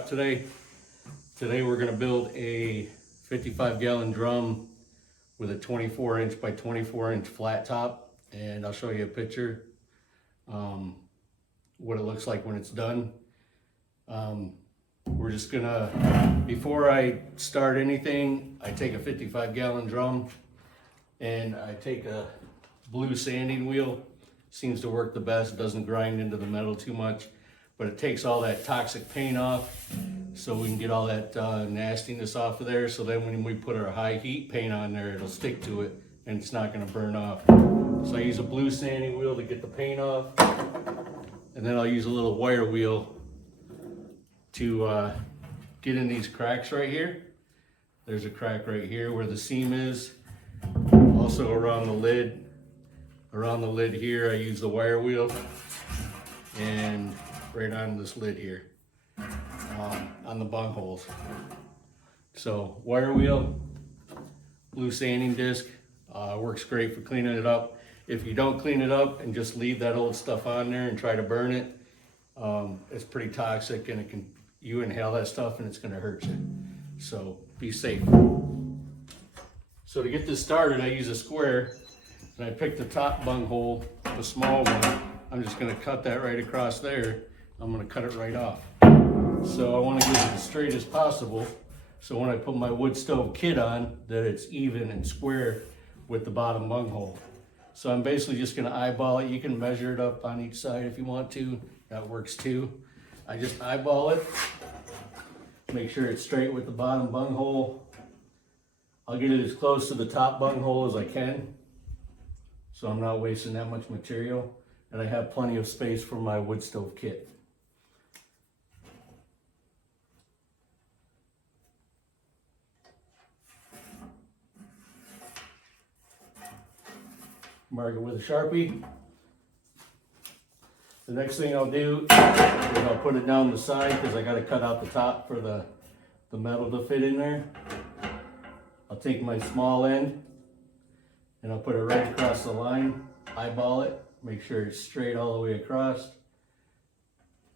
shop today. Today we're going to build a 55-gallon drum with a 24-inch by 24-inch flat top, and I'll show you a picture what it looks like when it's done. We're just gonna, before I start anything, I take a 55-gallon drum and I take a blue sanding wheel. Seems to work the best, doesn't grind into the metal too much, but it takes all that toxic paint off so we can get all that nastiness off of there. So then when we put our high heat paint on there, it'll stick to it and it's not gonna burn off. So I use a blue sanding wheel to get the paint off, and then I'll use a little wire wheel to get in these cracks right here. There's a crack right here where the seam is. Also around the lid here, I use the wire wheel, and right on this lid here, on the bung holes. So wire wheel, blue sanding disc, works great for cleaning it up. If you don't clean it up and just leave that old stuff on there and try to burn it, it's pretty toxic, and you inhale that stuff and it's gonna hurt you. So be safe. So to get this started, I use a square, and I pick the top bung hole, the small one. I'm just gonna cut that right across there. I'm gonna cut it right off. So I wanna get it as straight as possible, so when I put my wood stove kit on, that it's even and square with the bottom bung hole. So I'm basically just gonna eyeball it. You can measure it up on each side if you want to. That works too. I just eyeball it, make sure it's straight with the bottom bung hole. I'll get it as close to the top bung hole as I can, so I'm not wasting that much material, and I have plenty of space for my wood stove kit. Mark it with a Sharpie. The next thing I'll do is I'll put it down the side, because I got to cut out the top for the metal to fit in there. I'll take my small end and I'll put it right across the line, eyeball it, make sure it's straight all the way across.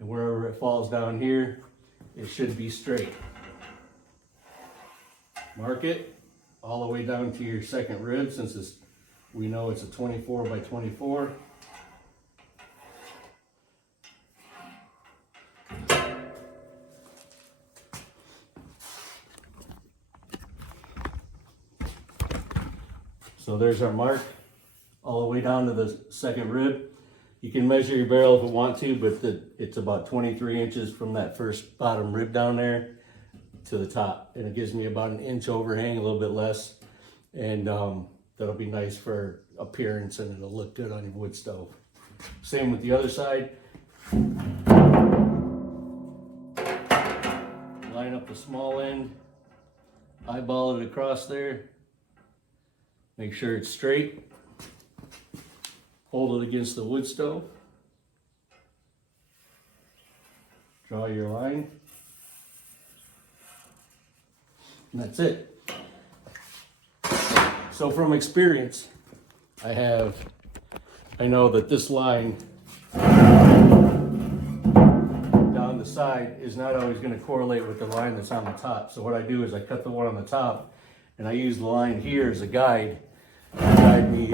And wherever it falls down here, it should be straight. Mark it all the way down to your second rib, since we know it's a 24 by 24. So there's our mark all the way down to the second rib. You can measure your barrel if you want to, but it's about 23 inches from that first bottom rib down there to the top. And it gives me about an inch overhang, a little bit less. And that'll be nice for appearance, and it'll look good on your wood stove. Same with the other side. Line up the small end, eyeball it across there. Make sure it's straight. Hold it against the wood stove. Draw your line. And that's it. So from experience, I know that this line down the side is not always going to correlate with the line that's on the top. So what I do is I cut the one on the top, and I use the line here as a guide to guide me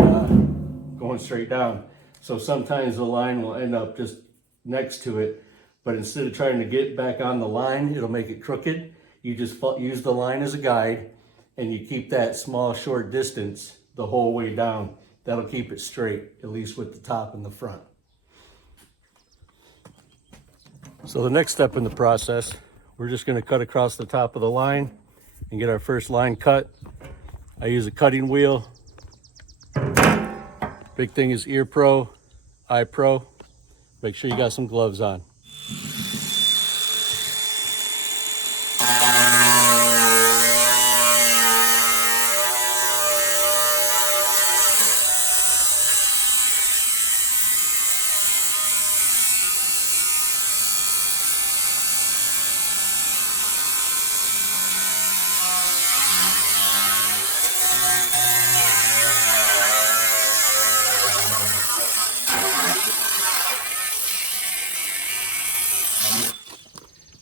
going straight down. So sometimes the line will end up just next to it, but instead of trying to get back on the line, it'll make it crooked. You just use the line as a guide, and you keep that small short distance the whole way down. That'll keep it straight, at least with the top and the front. So the next step in the process, we're just going to cut across the top of the line and get our first line cut. I use a cutting wheel. Big thing is ear pro, eye pro. Make sure you got some gloves on.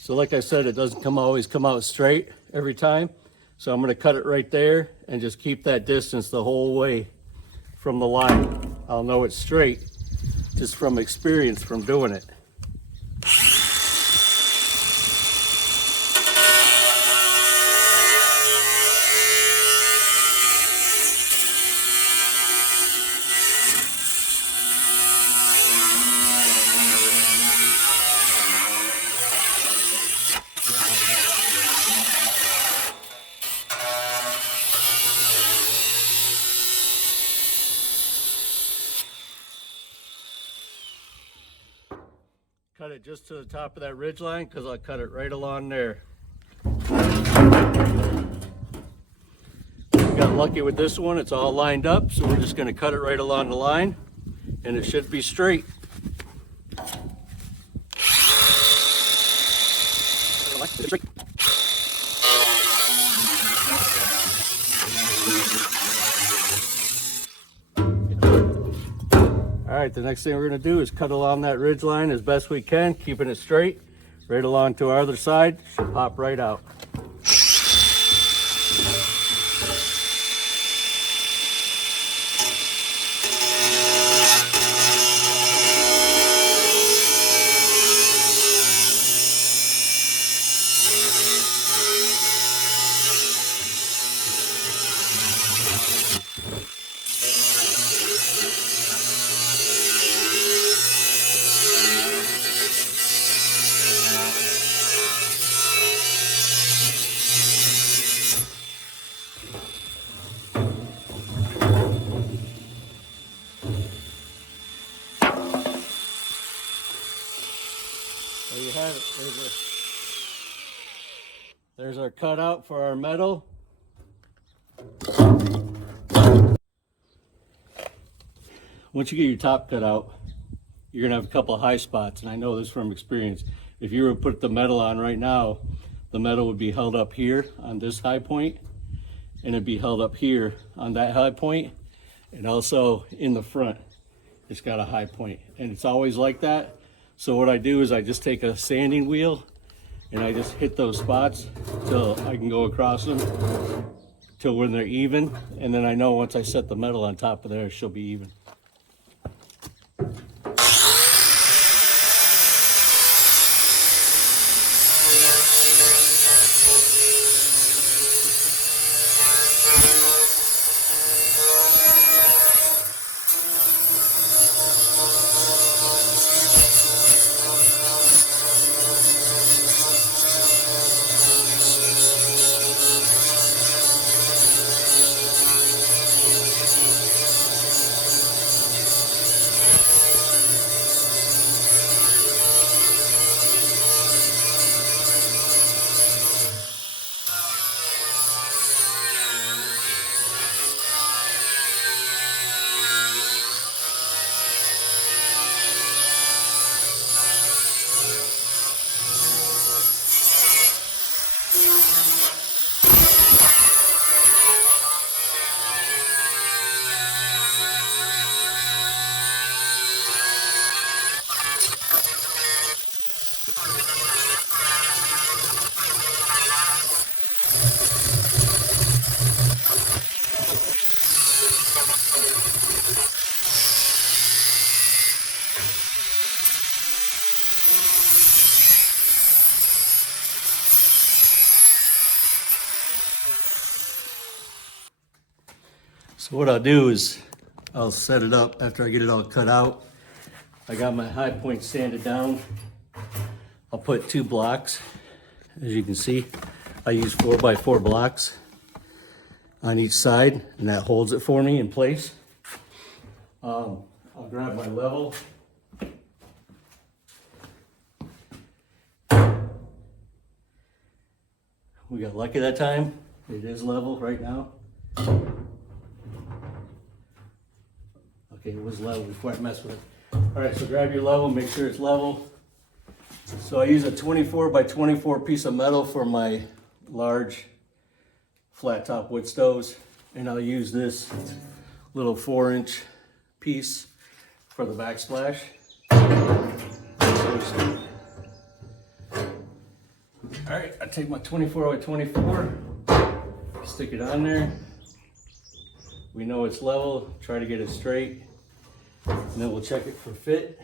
So like I said, it doesn't always come out straight every time. So I'm gonna cut it right there and just keep that distance the whole way from the line. I'll know it's straight just from experience from doing it. Cut it just to the top of that ridge line because I'll cut it right along there. We got lucky with this one, it's all lined up, so we're just going to cut it right along the line and it should be straight. All right, the next thing we're going to do is cut along that ridge line as best we can, keeping it straight, right along to our other side. Should pop right out. There you have it. There's our cutout for our metal. Once you get your top cut out, you're gonna have a couple of high spots, and I know this from experience. If you were to put the metal on right now, the metal would be held up here on this high point, and it'd be held up here on that high point, and also in the front, it's got a high point, and it's always like that. So what I do is I just take a sanding wheel and I just hit those spots till I can go across them till when they're even, and then I know once I set the metal on top of there, she'll be even. So what I'll do is I'll set it up after I get it all cut out. I got my high point sanded down. I'll put 2 blocks. As you can see, I use 4x4 blocks on each side, and that holds it for me in place. I'll grab my level. We got lucky that time. It is level right now. Okay, it was level before I messed with it. All right, so grab your level, make sure it's level. So I use a 24x24 piece of metal for my large flat top wood stoves, and I'll use this little 4-inch piece for the backsplash. All right, I take my 24 by 24, stick it on there. We know it's level, try to get it straight, and then we'll check it for fit.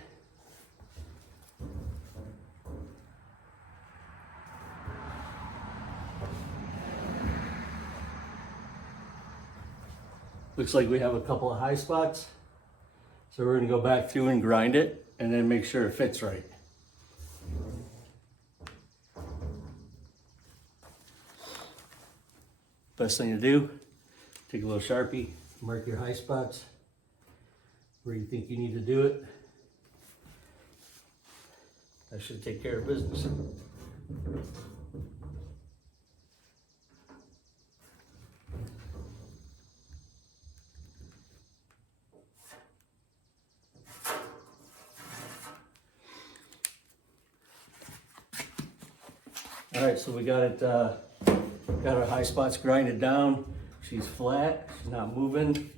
Looks like we have a couple of high spots. So we're gonna go back through and grind it and then make sure it fits right. Best thing to do, take a little Sharpie, mark your high spots where you think you need to do it. That should take care of business. All right, so we got it, got our high spots grinded down. She's flat, she's not moving.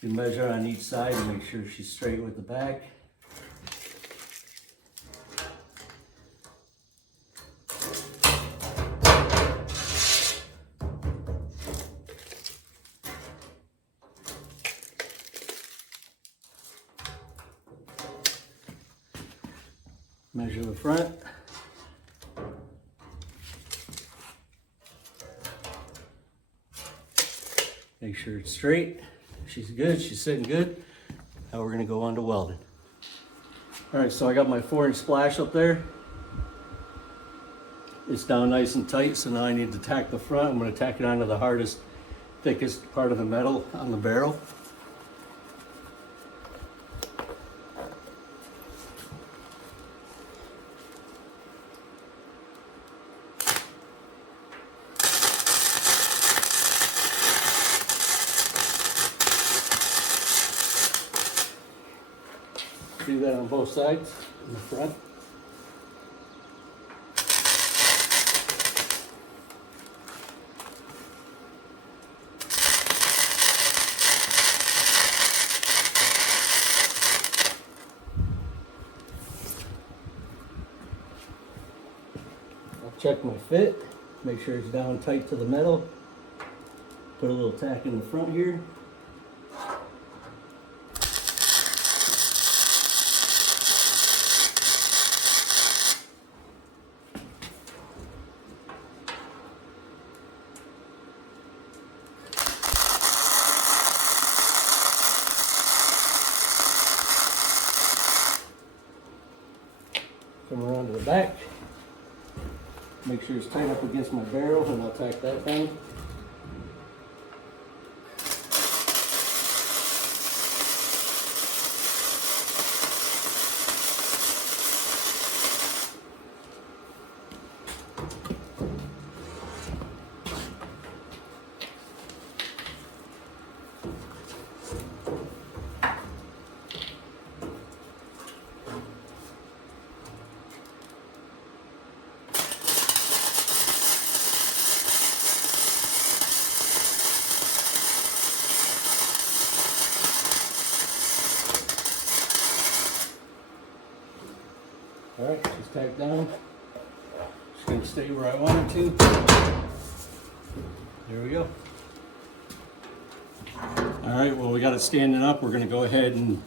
You measure on each side and make sure she's straight with the back. Measure the front. Make sure it's straight. She's good, she's sitting good. Now we're gonna go on to welding. All right, so I got my 4-inch splash up there. It's down nice and tight, so now I need to tack the front. I'm gonna tack it onto the hardest, thickest part of the metal on the barrel. Do that on both sides, in the front. I'll check my fit, make sure it's down tight to the metal. Put a little tack in the front here. Come around to the back, make sure it's tight up against my barrel, and I'll tack that down. All right, she's tacked down. She's gonna stay where I want her to. There we go. All right, well, we got it standing up. We're gonna go ahead and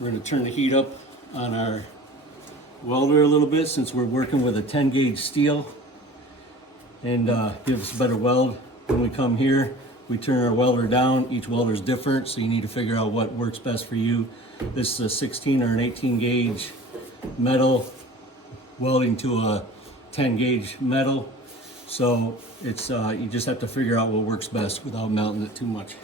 we're gonna turn the heat up on our welder a little bit, since we're working with a 10 gauge steel, and give us a better weld. When we come here, we turn our welder down. Each welder is different, so you need to figure out what works best for you. This is a 16 or an 18 gauge metal welding to a 10 gauge metal, so it's you just have to figure out what works best without melting it too much.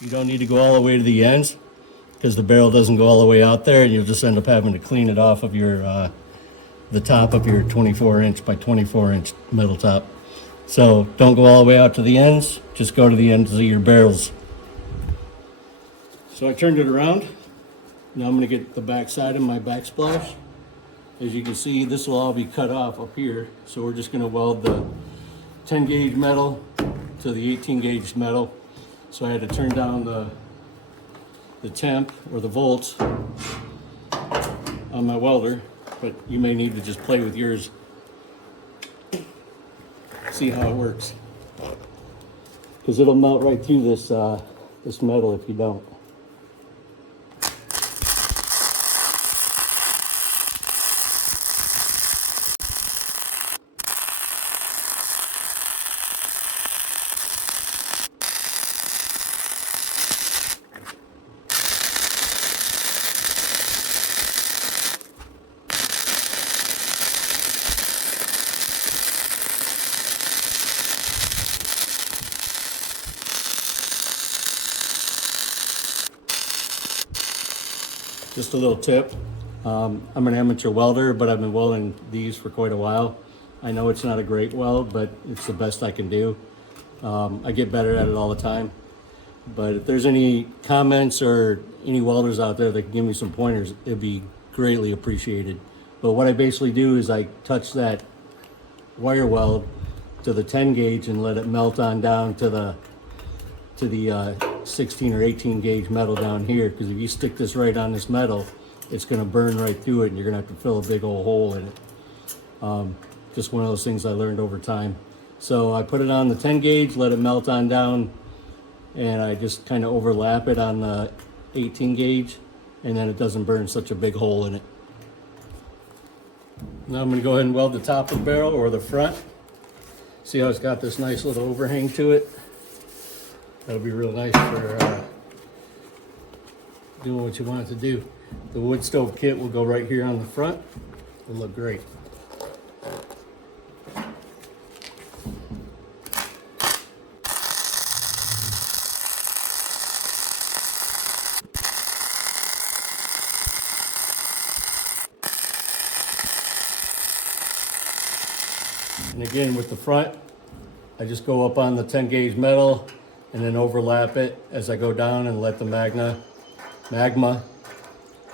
You don't need to go all the way to the ends, because the barrel doesn't go all the way out there, and you'll just end up having to clean it off of your the top of your 24-inch by 24-inch metal top. So don't go all the way out to the ends, just go to the ends of your barrels. So I turned it around, Now I'm going to get the back side of my backsplash. As you can see, this will all be cut off up here. So we're just going to weld the 10 gauge metal to the 18 gauge metal. So I had to turn down the temp or the volts on my welder, but you may need to just play with yours. See how it works. Because it'll melt right through this this metal if you don't. Just a little tip. I'm an amateur welder, but I've been welding these for quite a while. I know it's not a great weld, but it's the best I can do. I get better at it all the time. But if there's any comments or any welders out there that can give me some pointers, it'd be greatly appreciated. But what I basically do is I touch that wire weld to the 10 gauge and let it melt on down to the 16 or 18 gauge metal down here, because if you stick this right on this metal, it's going to burn right through it and you're going to have to fill a big old hole in it. Just one of those things I learned over time. So I put it on the 10 gauge, let it melt on down, and I just kind of overlap it on the 18 gauge, and then it doesn't burn such a big hole in it. Now I'm going to go ahead and weld the top of the barrel, or the front. See how it's got this nice little overhang to it? That'll be real nice for doing what you want it to do. The wood stove kit will go right here on the front. It'll look great. And again, with the front, I just go up on the 10 gauge metal and then overlap it as I go down and let the magma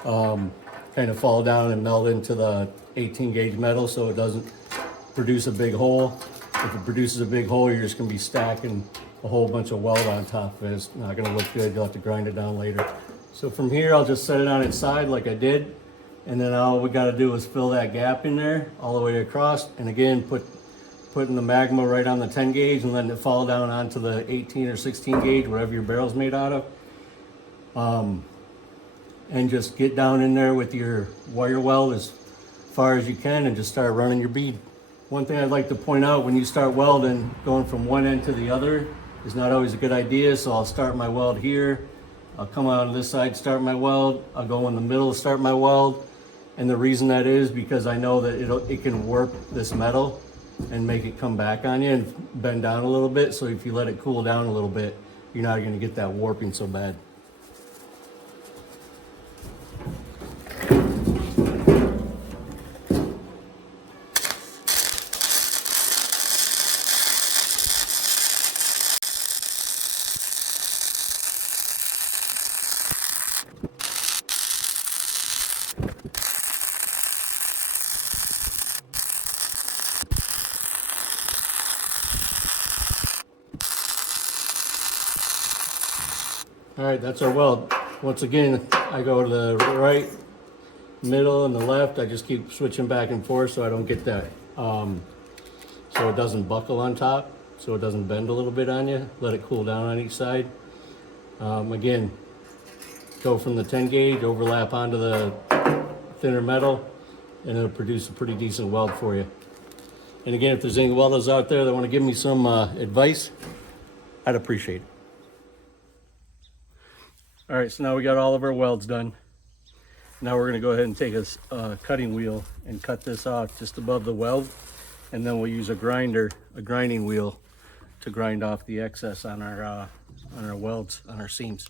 kind of fall down and melt into the 18 gauge metal so it doesn't produce a big hole. If it produces a big hole, you're just going to be stacking a whole bunch of weld on top of it. It's not going to look good. You'll have to grind it down later. So from here, I'll just set it on its side like I did, and then all we got to do is fill that gap in there all the way across, and again putting the magma right on the 10 gauge and letting it fall down onto the 18 or 16 gauge, whatever your barrel's made out of. And just get down in there with your wire weld as far as you can and just start running your bead. One thing I'd like to point out, when you start welding, going from one end to the other is not always a good idea. So I'll start my weld here. I'll come out on this side, start my weld. I'll go in the middle, start my weld. And the reason that is because I know that it can warp this metal and make it come back on you and bend down a little bit. So if you let it cool down a little bit, you're not going to get that warping so bad. All right, that's our weld. Once again, I go to the right, middle, and the left. I just keep switching back and forth so I don't get that, so it doesn't buckle on top, so it doesn't bend a little bit on you. Let it cool down on each side. Again, go from the 10 gauge, overlap onto the thinner metal, and it'll produce a pretty decent weld for you. And again, if there's any welders out there that want to give me some advice, I'd appreciate it. All right, so now we got all of our welds done. Now we're going to go ahead and take a cutting wheel and cut this off just above the weld, and then we'll use a grinding wheel to grind off the excess on our welds, on our seams.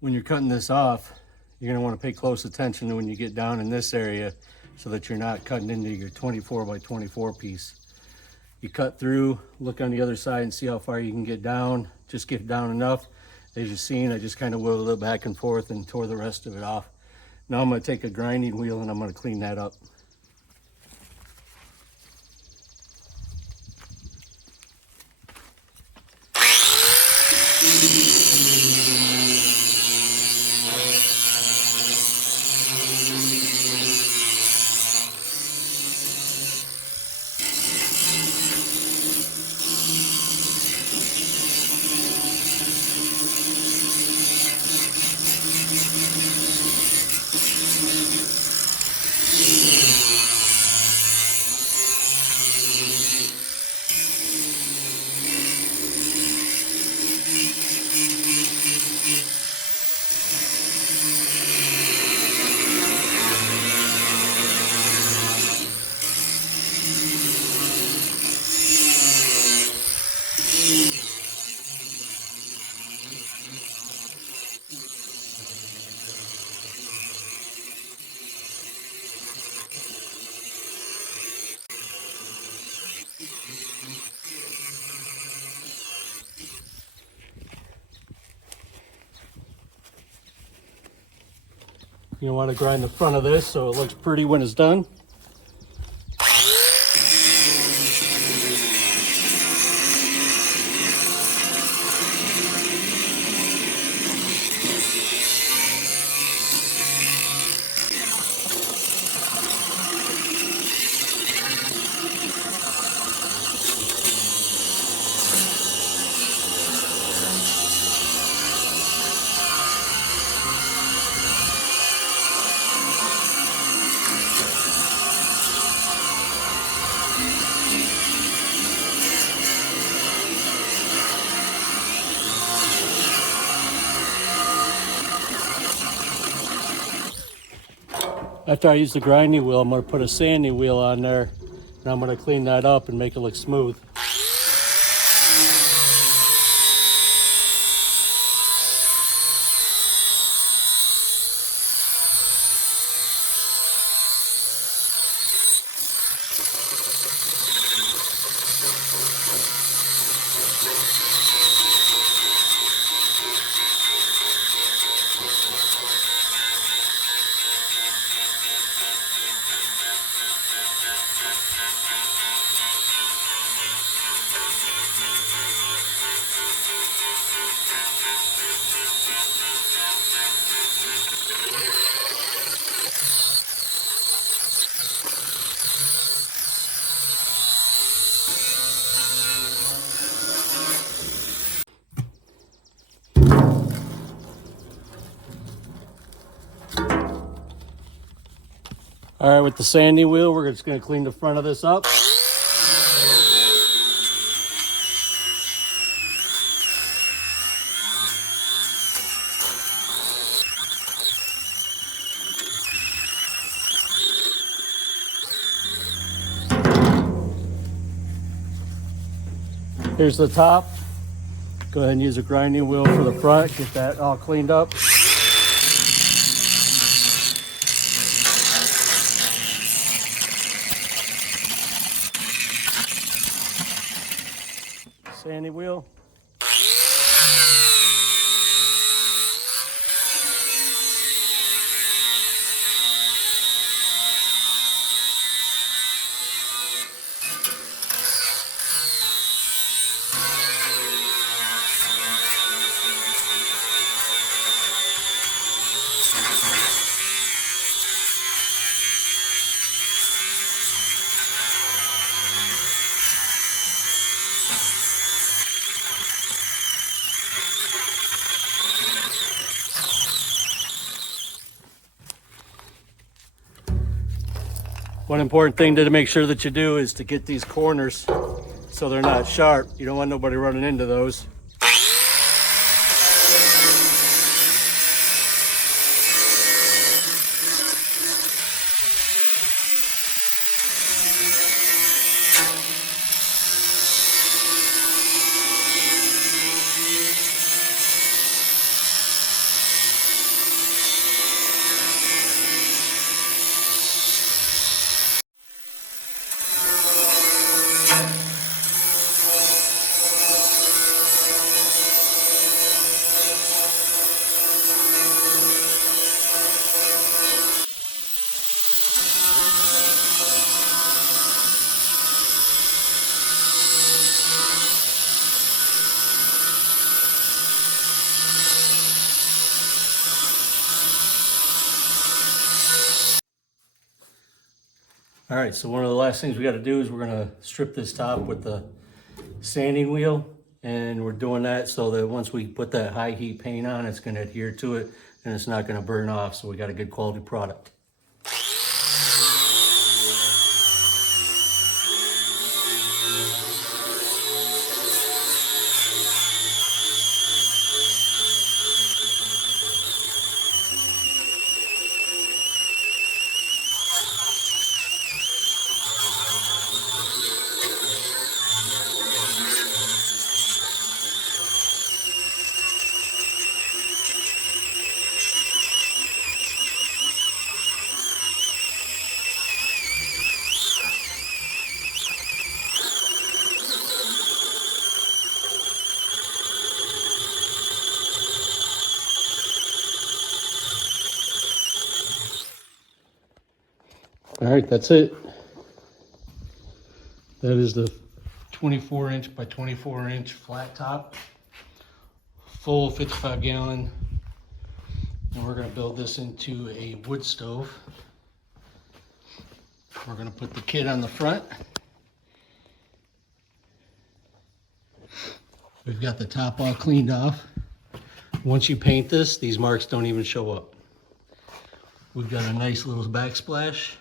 When you're cutting this off, you're going to want to pay close attention to when you get down in this area so that you're not cutting into your 24 by 24 piece. You cut through, look on the other side and see how far you can get down. Just get down enough. As you've seen, I just kind of wiggled it back and forth and tore the rest of it off. Now I'm going to take a grinding wheel and I'm going to clean that up. You want to grind the front of this so it looks pretty when it's done. After I use the grinding wheel, I'm going to put a sanding wheel on there and I'm going to clean that up and make it look smooth. All right, with the sanding wheel, we're just going to clean the front of this up. Here's the top. Go ahead and use a grinding wheel for the front, get that all cleaned up. Sanding wheel. One important thing to make sure that you do is to get these corners so they're not sharp. You don't want nobody running into those. All right, so one of the last things we got to do is we're going to strip this top with the sanding wheel, and we're doing that so that once we put that high heat paint on, it's going to adhere to it and it's not going to burn off, so we got a good quality product. All right, that's it. That is the 24-inch by 24-inch flat top, full 55-gallon, and we're going to build this into a wood stove. We're going to put the kit on the front. We've got the top all cleaned off. Once you paint this, these marks don't even show up. We've got a nice little backsplash.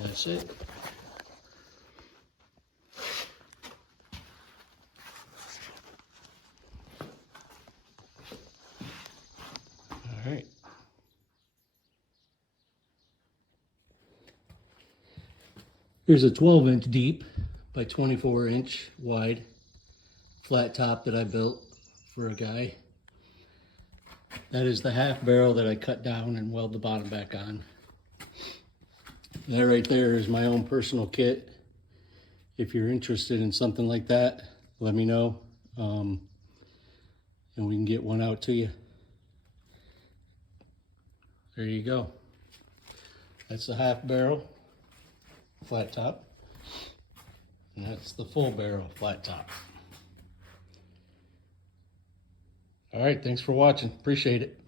That's it. All right. Here's a 12-inch deep by 24-inch wide flat top that I built for a guy. That is the half barrel that I cut down and weld the bottom back on. That right there is my own personal kit. If you're interested in something like that, let me know, and we can get one out to you. There you go. That's the half barrel flat top, and that's the full barrel flat top. All right, thanks for watching. Appreciate it.